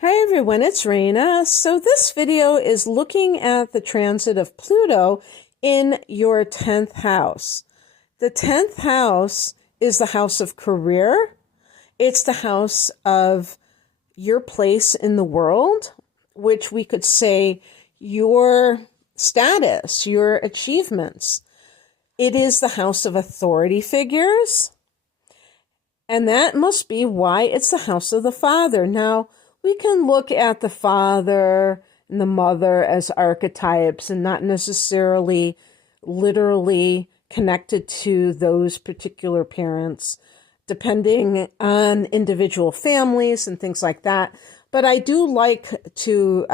Hi everyone, it's Raina. So this video is looking at the transit of Pluto in your 10th house. The 10th house is the house of career. It's the house of your place in the world, which we could say your status, your achievements. It is the house of authority figures, and that must be why it's the house of the father. Now, we can look at the father and the mother as archetypes and not necessarily literally connected to those particular parents, depending on individual families and things like that. But I do like to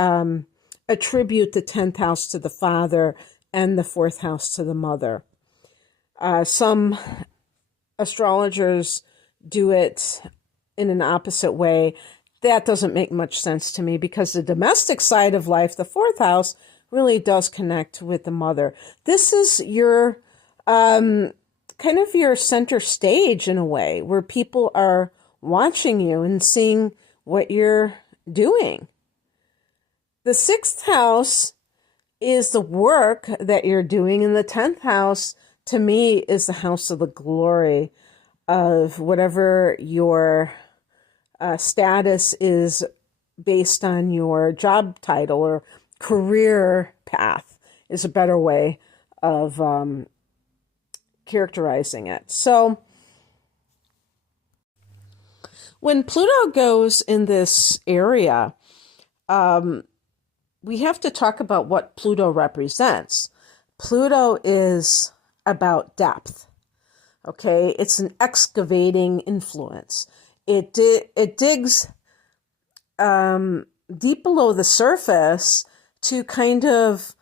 attribute the 10th house to the father and the 4th house to the mother. Some astrologers do it in an opposite way. That doesn't make much sense to me because the domestic side of life, the 4th house, really does connect with the mother. This is your kind of your center stage in a way, where people are watching you and seeing what you're doing. The 6th house is the work that you're doing, and the 10th house, to me, is the house of the glory of whatever your status is based on your job title or career path is a better way of characterizing it. So when Pluto goes in this area, we have to talk about what Pluto represents. Pluto is about depth. Okay, it's an excavating influence. It digs deep below the surface to kind of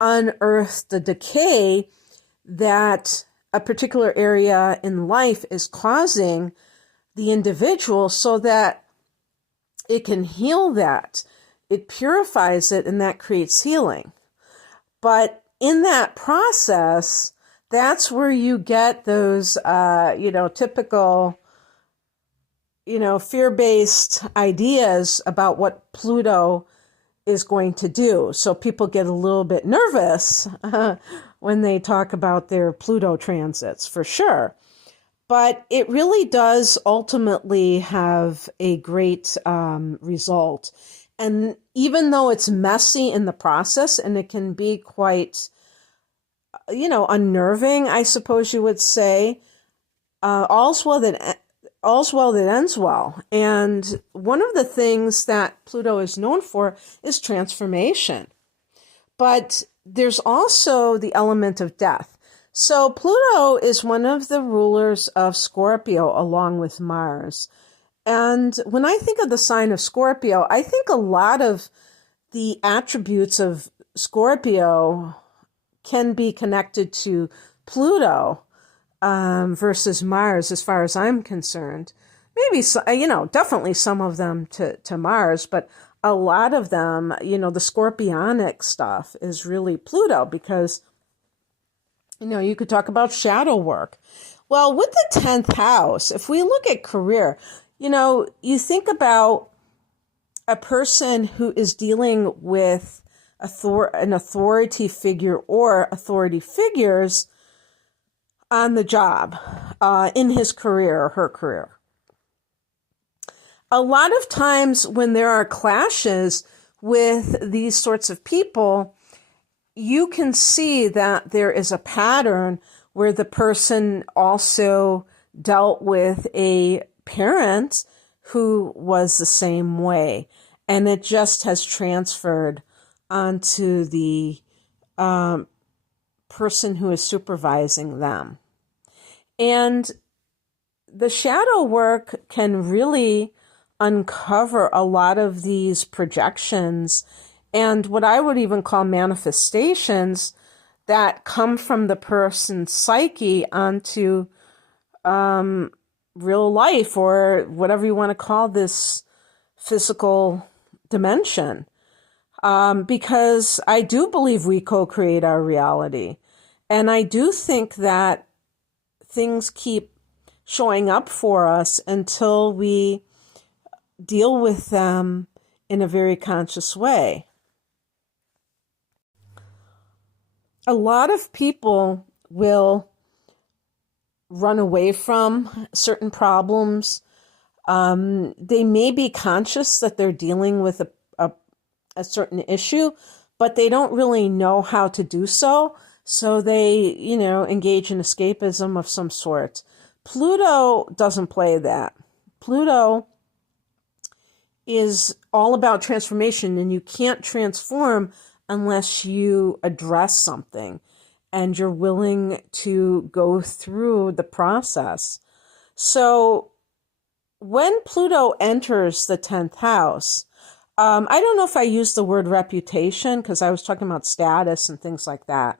unearth the decay that a particular area in life is causing the individual so that it can heal that. It purifies it, and that creates healing. But in that process, that's where you get those, typical fear-based ideas about what Pluto is going to do. So people get a little bit nervous when they talk about their Pluto transits, for sure. But it really does ultimately have a great result. And even though it's messy in the process and it can be quite, unnerving, I suppose you would say, all's well that ends well. And one of the things that Pluto is known for is transformation. But there's also the element of death. So Pluto is one of the rulers of Scorpio along with Mars. And when I think of the sign of Scorpio, I think a lot of the attributes of Scorpio can be connected to Pluto versus Mars, as far as I'm concerned. Maybe, definitely some of them to Mars, but a lot of them, the scorpionic stuff is really Pluto because, you could talk about shadow work. Well, with the 10th house, if we look at career, you think about a person who is dealing with an authority figure or authority figures on the job, in his career or her career. A lot of times when there are clashes with these sorts of people, you can see that there is a pattern where the person also dealt with a parent who was the same way, and it just has transferred onto the person who is supervising them. And the shadow work can really uncover a lot of these projections and what I would even call manifestations that come from the person's psyche onto real life, or whatever you want to call this physical dimension. Because I do believe we co-create our reality. And I do think that things keep showing up for us until we deal with them in a very conscious way. A lot of people will run away from certain problems. They may be conscious that they're dealing with a certain issue, but they don't really know how to do so. So they, engage in escapism of some sort. Pluto doesn't play that. Pluto is all about transformation, and you can't transform unless you address something and you're willing to go through the process. So when Pluto enters the 10th house, I don't know if I used the word reputation because I was talking about status and things like that.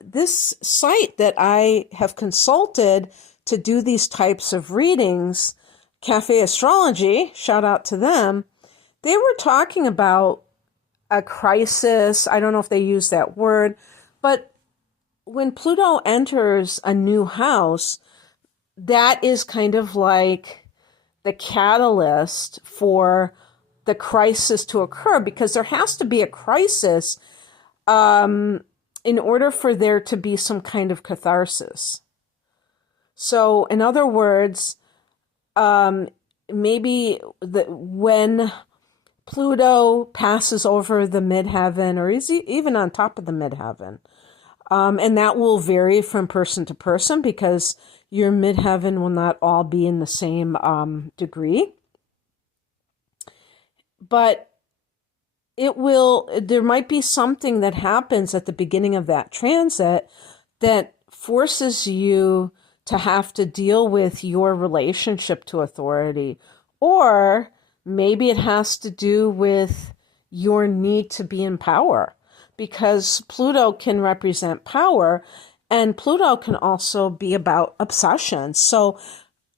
This site that I have consulted to do these types of readings, Cafe Astrology, shout out to them, they were talking about a crisis. I don't know if they used that word, but when Pluto enters a new house, that is kind of like the catalyst for the crisis to occur, because there has to be a crisis in order for there to be some kind of catharsis. So, in other words, maybe when Pluto passes over the midheaven, or is even on top of the midheaven, and that will vary from person to person because your midheaven will not all be in the same degree. But there might be something that happens at the beginning of that transit that forces you to have to deal with your relationship to authority, or maybe it has to do with your need to be in power, because Pluto can represent power, and Pluto can also be about obsession. So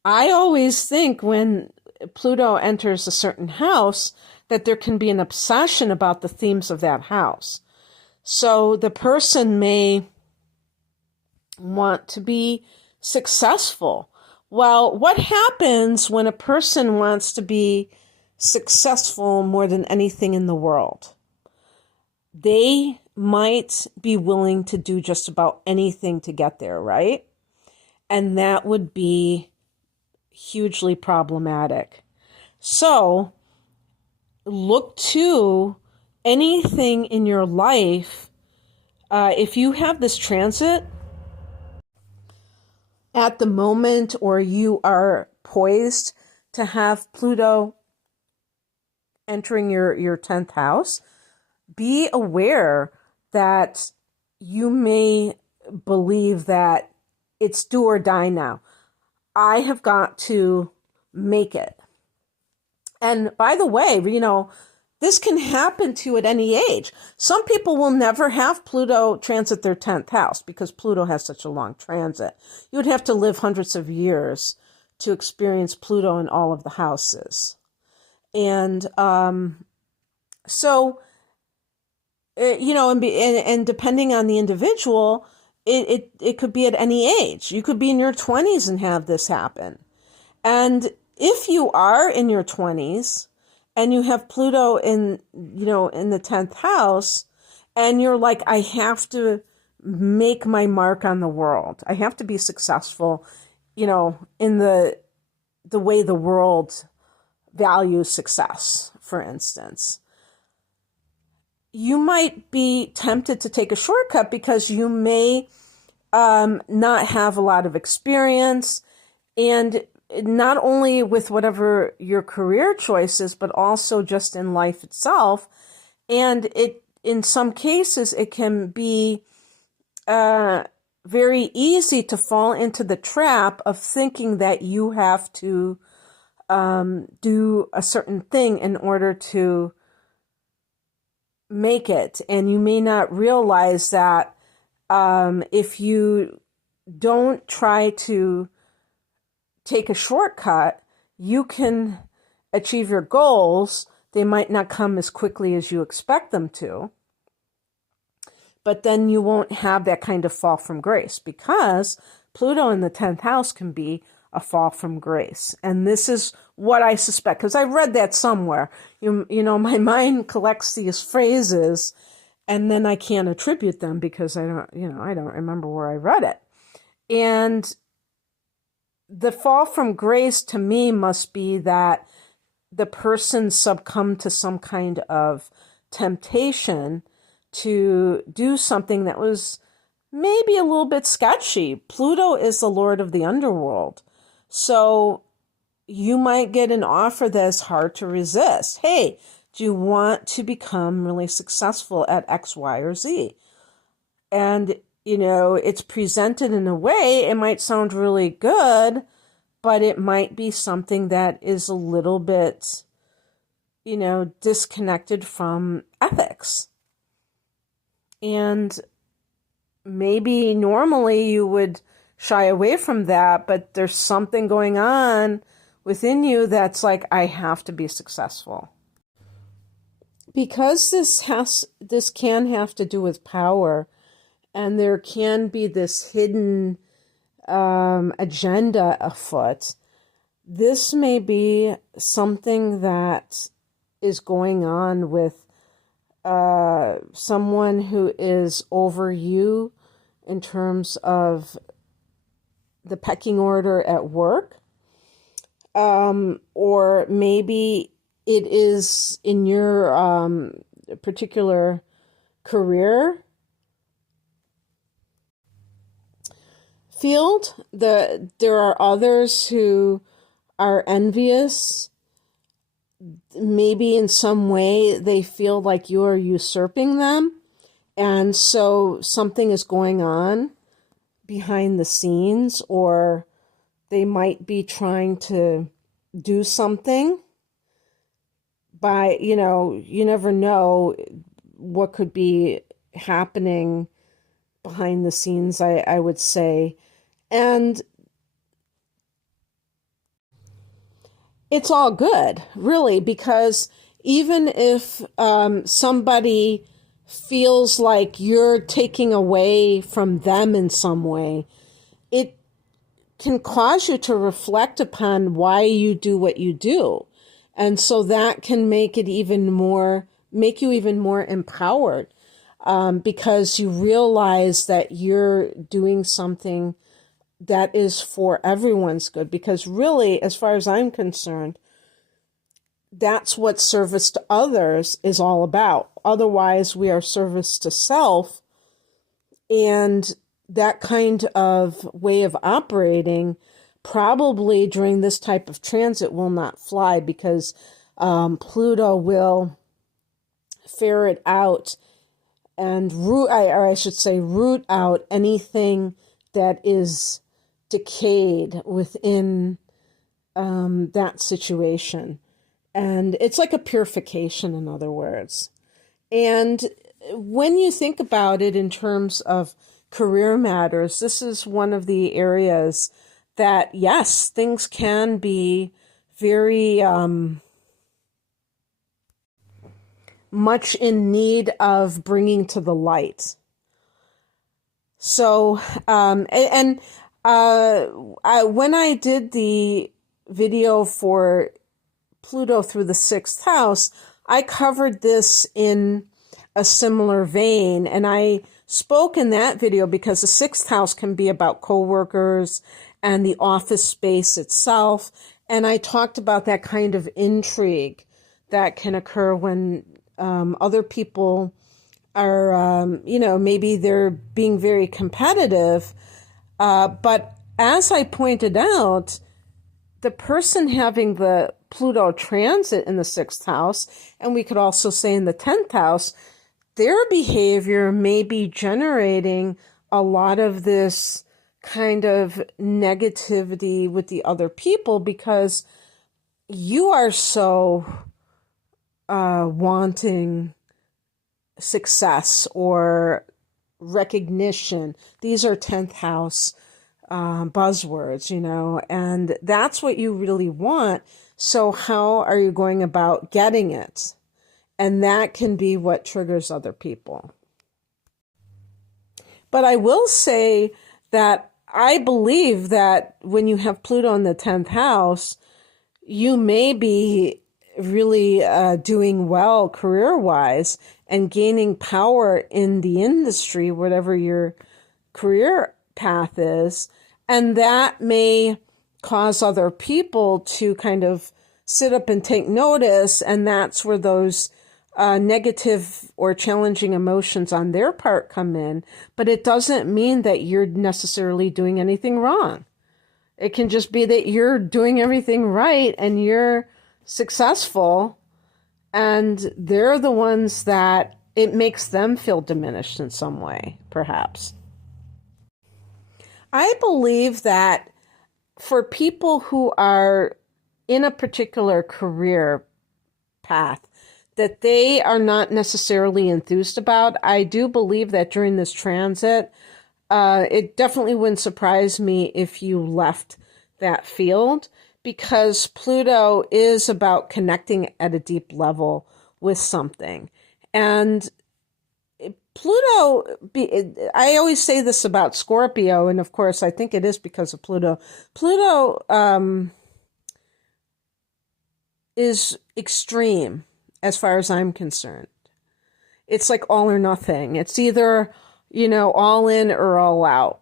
I always think when Pluto enters a certain house that there can be an obsession about the themes of that house. So the person may want to be successful. Well, what happens when a person wants to be successful more than anything in the world? They might be willing to do just about anything to get there, right? And that would be hugely problematic. So look to anything in your life. If you have this transit at the moment, or you are poised to have Pluto entering your 10th house, be aware that you may believe that it's do or die now. I have got to make it. And by the way, this can happen to at any age. Some people will never have Pluto transit their 10th house because Pluto has such a long transit. You would have to live hundreds of years to experience Pluto in all of the houses. And so, and depending on the individual, it could be at any age. You could be in your 20s and have this happen. And if you are in your 20s and you have Pluto in the 10th house, and you're like, I have to make my mark on the world. I have to be successful, in the way the world values success, for instance. You might be tempted to take a shortcut because you may not have a lot of experience, and not only with whatever your career choice is, but also just in life itself. And in some cases, it can be very easy to fall into the trap of thinking that you have to do a certain thing in order to make it. And you may not realize that if you don't try to take a shortcut, you can achieve your goals. They might not come as quickly as you expect them to, but then you won't have that kind of fall from grace, because Pluto in the 10th house can be a fall from grace. And this is what I suspect, because I read that somewhere. You know, my mind collects these phrases and then I can't attribute them because I don't remember where I read it. And the fall from grace to me must be that the person succumbed to some kind of temptation to do something that was maybe a little bit sketchy. Pluto is the lord of the underworld. So you might get an offer that's hard to resist. Hey, do you want to become really successful at X, Y, or Z? And, it's presented in a way, it might sound really good, but it might be something that is a little bit, disconnected from ethics. And maybe normally you would shy away from that, but there's something going on within you that's like, I have to be successful. Because this can have to do with power, and there can be this hidden agenda afoot. This may be something that is going on with someone who is over you in terms of the pecking order at work, or maybe it is in your particular career field. There are others who are envious. Maybe in some way they feel like you are usurping them. And so something is going on behind the scenes, or they might be trying to do something by, you never know what could be happening behind the scenes, I would say. And it's all good, really, because even if somebody feels like you're taking away from them in some way, it can cause you to reflect upon why you do what you do. And so that can make you even more empowered, because you realize that you're doing something that is for everyone's good. Because really, as far as I'm concerned, that's what service to others is all about. Otherwise, we are service to self. And that kind of way of operating probably during this type of transit will not fly, because Pluto will ferret out and root out anything that is decayed within that situation. And it's like a purification, in other words. And when you think about it in terms of career matters, this is one of the areas that, yes, things can be very much in need of bringing to the light. So, when I did the video for Pluto through the 6th house, I covered this in a similar vein, and I spoke in that video because the 6th house can be about coworkers and the office space itself, and I talked about that kind of intrigue that can occur when other people are, maybe they're being very competitive, but as I pointed out, the person having the Pluto transit in the 6th house, and we could also say in the 10th house, their behavior may be generating a lot of this kind of negativity with the other people, because you are so wanting success or recognition. These are 10th house buzzwords, and that's what you really want. So how are you going about getting it? And that can be what triggers other people. But I will say that I believe that when you have Pluto in the 10th house, you may be really doing well career-wise and gaining power in the industry, whatever your career path is. And that may cause other people to kind of sit up and take notice. And that's where those negative or challenging emotions on their part come in. But it doesn't mean that you're necessarily doing anything wrong. It can just be that you're doing everything right and you're successful, and they're the ones that it makes them feel diminished in some way, perhaps. I believe that for people who are in a particular career path that they are not necessarily enthused about, I do believe that during this transit, it definitely wouldn't surprise me if you left that field, because Pluto is about connecting at a deep level with something. And Pluto, I always say this about Scorpio, and of course I think it is because of Pluto. Pluto is extreme as far as I'm concerned. It's like all or nothing. It's either, all in or all out.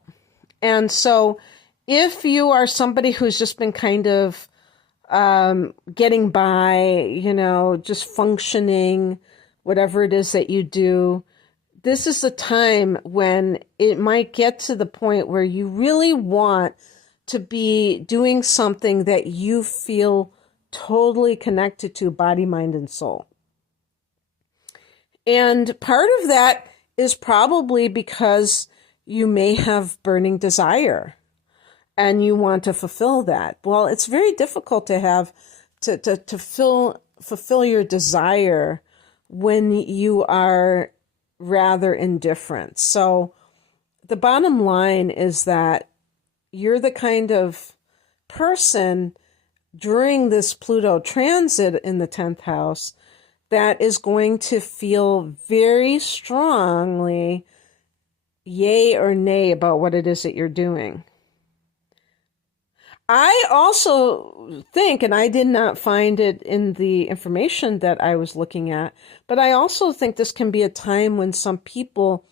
And so if you are somebody who's just been kind of getting by, just functioning, whatever it is that you do, this is the time when it might get to the point where you really want to be doing something that you feel totally connected to, body, mind, and soul. And part of that is probably because you may have burning desire and you want to fulfill that. Well, it's very difficult to have to fulfill your desire when you are rather indifferent. So the bottom line is that you're the kind of person during this Pluto transit in the 10th house that is going to feel very strongly yay or nay about what it is that you're doing. I also think, and I did not find it in the information that I was looking at, but I also think this can be a time when some people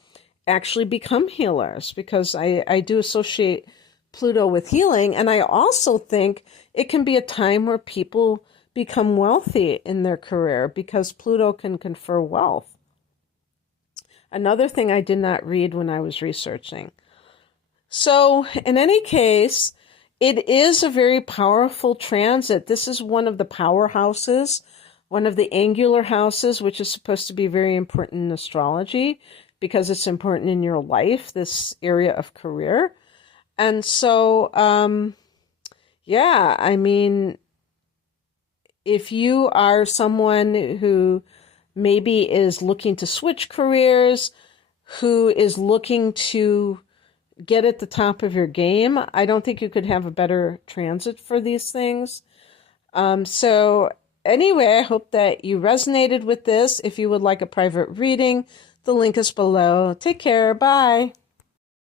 actually become healers, because I do associate Pluto with healing. And I also think it can be a time where people become wealthy in their career because Pluto can confer wealth. Another thing I did not read when I was researching. So in any case, it is a very powerful transit. This is one of the powerhouses, one of the angular houses, which is supposed to be very important in astrology because it's important in your life, this area of career. And so, if you are someone who maybe is looking to switch careers, who is looking to get at the top of your game, I don't think you could have a better transit for these things. So anyway, I hope that you resonated with this. If you would like a private reading, the link is below. Take care. Bye.